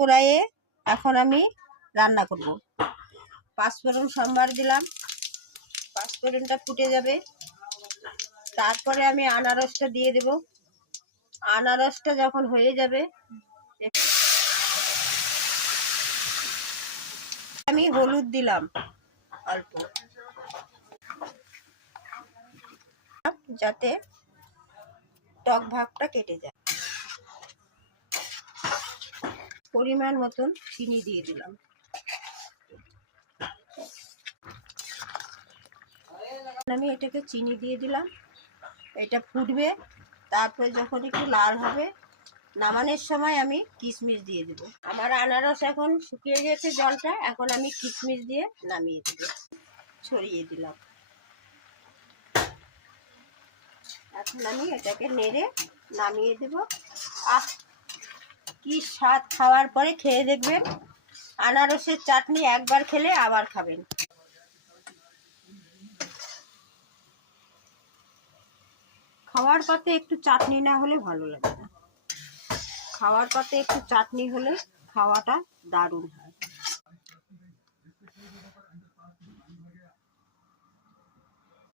কড়াইয়ে এখন আমি রান্না করব। পাঁচফোড়ন সম্বার দিলাম, পাঁচফোড়নটা ফুটে যাবে, তারপরে আমি আনারসটা দিয়ে দেব। আনারসটা যখন হয়ে যাবে আমি হলুদ দিলাম অল্প, যাতে টক ভাবটা কেটে যায়। পরিমাণ মতন চিনি দিয়ে দিলাম। আমি এটাকে চিনি দিয়ে দিলাম, এটা ফুটবে। তারপরে যখন একটু লাল হবে নামানোর সময় আমি কিশমিশ দিয়ে দেব। আমার আনারস এখন শুকিয়ে গেছে জলটা, এখন আমি কিশমিশ দিয়ে নামিয়ে দেব। ছড়িয়ে দিলাম। এখন আমি এটাকে নেড়ে নামিয়ে দেব। আহ, কি স্বাদ! খাওয়ার পরে খেয়ে দেখবেন, আনারসের চাটনি একবার খেলে আবার খাবেন। খাওয়ার পাতে একটু চাটনি না হলে ভালো লাগে না। খাওয়ার পাতে একটু চাটনি হলে খাওয়াটা দারুণ হয়।